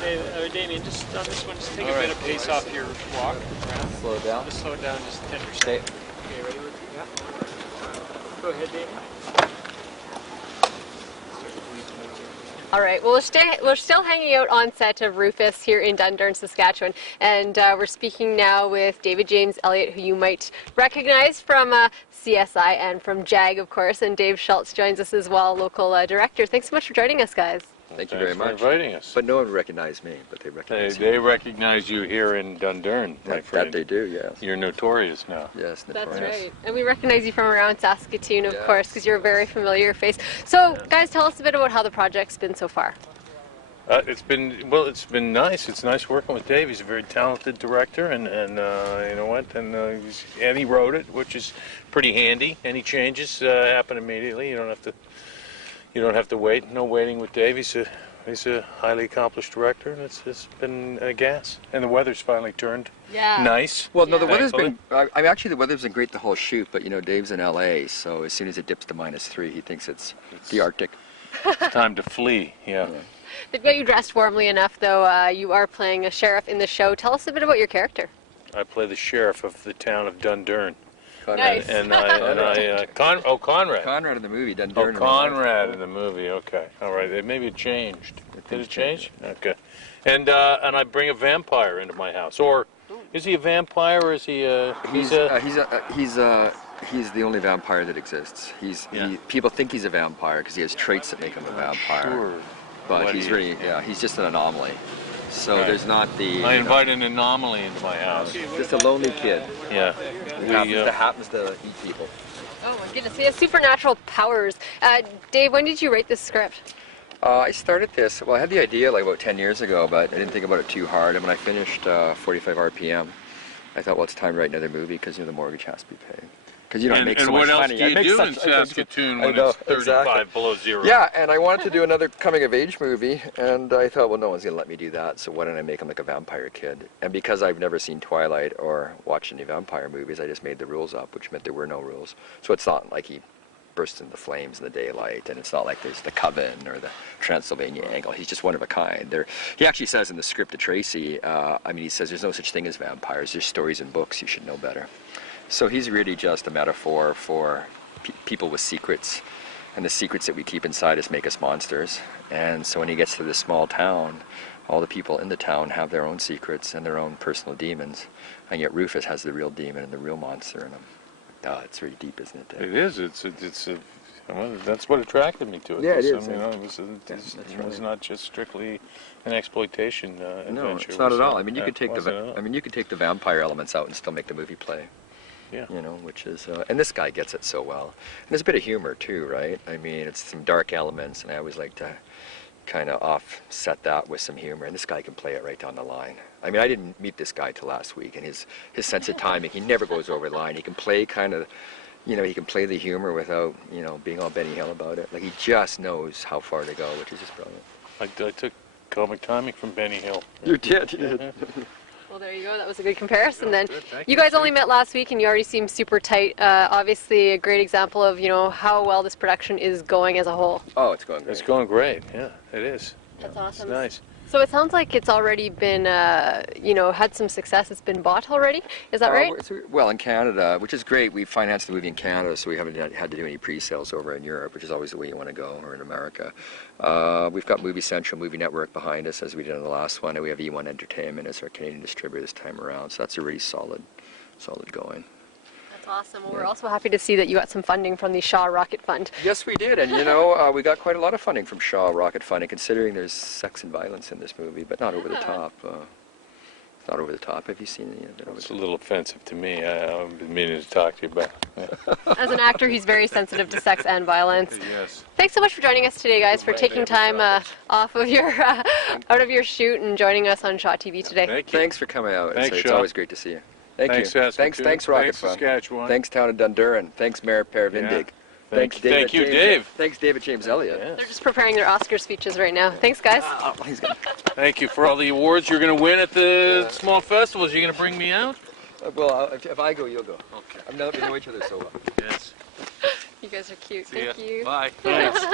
Hey, Damien, just on this one, just take a bit of pace off your walk. Slow it down. Just slow it down just 10%. Okay. Okay, ready with it? Yeah. Go ahead, Damien. All right, well, we're still hanging out on set of Rufus here in Dundurn, Saskatchewan, and we're speaking now with David James Elliott, who you might recognize from CSI and from JAG, of course, and Dave Schultz joins us as well, local director. Thanks so much for joining us, guys. Thank you very much for inviting us. But no one recognized me, but they recognize you. They recognize you here in Dundurn, my friend. That they do, yes. You're notorious now. Yes, notorious. That's right. And we recognize you from around Saskatoon, of course, because you're a very familiar face. So, guys, tell us a bit about how the project's been so far. It's been nice. It's nice working with Dave. He's a very talented director, and you know what? And he wrote it, which is pretty handy. Any changes happen immediately. You don't have to wait. No waiting with Dave. He's a highly accomplished director, and it's been a gas. And the weather's finally turned nice. Well, no, the weather's been. Actually, the weather's been great the whole shoot. But you know, Dave's in LA, so as soon as it dips to -3, he thinks it's the Arctic. It's time to flee. Yeah. They've got you dressed warmly enough, though. You are playing a sheriff in the show. Tell us a bit about your character. I play the sheriff of the town of Dundurn. Nice. Conrad. Conrad in the movie, Dundurn. Oh, Conrad in the movie. Okay, all right. Maybe it changed. Did it change? Okay. And I bring a vampire into my house. Or is he a vampire? Or is he? He's the only vampire that exists. People think he's a vampire because he has traits that make him a vampire. Sure. But he's really, he's just an anomaly. So there's not the. I invite an anomaly into my house. Just a lonely kid. Yeah. Happens to eat people. Oh my goodness, he has supernatural powers. Dave, when did you write this script? I started this, well, I had the idea like about 10 years ago, but I didn't think about it too hard. And when I finished 45 RPM, I thought, well, it's time to write another movie because, you know, the mortgage has to be paid. Because, you know, it makes so much money. And what else do you do in Saskatoon when it's 35 below zero? Yeah, and I wanted to do another coming-of-age movie, and I thought, well, no one's going to let me do that, so why don't I make him like a vampire kid? And because I've never seen Twilight or watched any vampire movies, I just made the rules up, which meant there were no rules. So it's not like he bursts into flames in the daylight, and it's not like there's the Coven or the Transylvania Angle. He's just one of a kind. He actually says in the script to Tracy, he says there's no such thing as vampires. There's stories in books. You should know better. So he's really just a metaphor for people with secrets, and the secrets that we keep inside us make us monsters. And so when he gets to this small town, all the people in the town have their own secrets and their own personal demons, and yet Rufus has the real demon and the real monster in him. It's really deep, isn't it? It is. Well, that's what attracted me to it. Yeah, it is. It was not just strictly an exploitation adventure. No, it's not at all. I mean, you could take the vampire elements out and still make the movie play. Yeah. You know, which is, and this guy gets it so well. And there's a bit of humor too, right? I mean, it's some dark elements, and I always like to kind of offset that with some humor, and this guy can play it right down the line. I mean, I didn't meet this guy till last week, and his sense of timing, he never goes over the line. He can play kind of, you know, he can play the humor without, you know, being all Benny Hill about it. Like, he just knows how far to go, which is just brilliant. I took comic timing from Benny Hill. You did. Well, there you go. That was a good comparison then. You guys only met last week and you already seem super tight. Obviously a great example of, you know, how well this production is going as a whole. Oh, it's going great. It's going great. Yeah, it is. That's awesome. It's nice. So it sounds like it's already been, you know, had some success. It's been bought already. Is that right? Well, in Canada, which is great. We financed the movie in Canada, so we haven't had to do any pre-sales over in Europe, which is always the way you want to go, or in America. We've got Movie Central, Movie Network behind us, as we did in the last one, and we have E1 Entertainment as our Canadian distributor this time around. So that's a really solid going. That's awesome. Well, we're also happy to see that you got some funding from the Shaw Rocket Fund. Yes, we did, and you know, we got quite a lot of funding from Shaw Rocket Fund, and considering there's sex and violence in this movie, but not over the top. It's not over the top. Have you seen any of it? It's a little offensive to me. I've been meaning to talk to you about it. As an actor, he's very sensitive to sex and violence. Yes. Thanks so much for joining us today, guys, for taking time off of your out of your shoot and joining us on Shaw TV today. Thank you. Thanks for coming out. It's Shaw. always great to see you. Thanks, you. Thanks, Rocket Fund. Saskatchewan. Thanks, Town of Dundurn. Thanks, Mayor Paravindig. Yeah. Thank you, Dave. Thanks, David James Elliott. Yes. They're just preparing their Oscar speeches right now. Thanks, guys. Thank you for all the awards you're going to win at the small festivals. You're going to bring me out? Well, if I go, you'll go. Okay. We know each other so well. Yes. You guys are cute. See Thank ya. you. Bye. Thanks.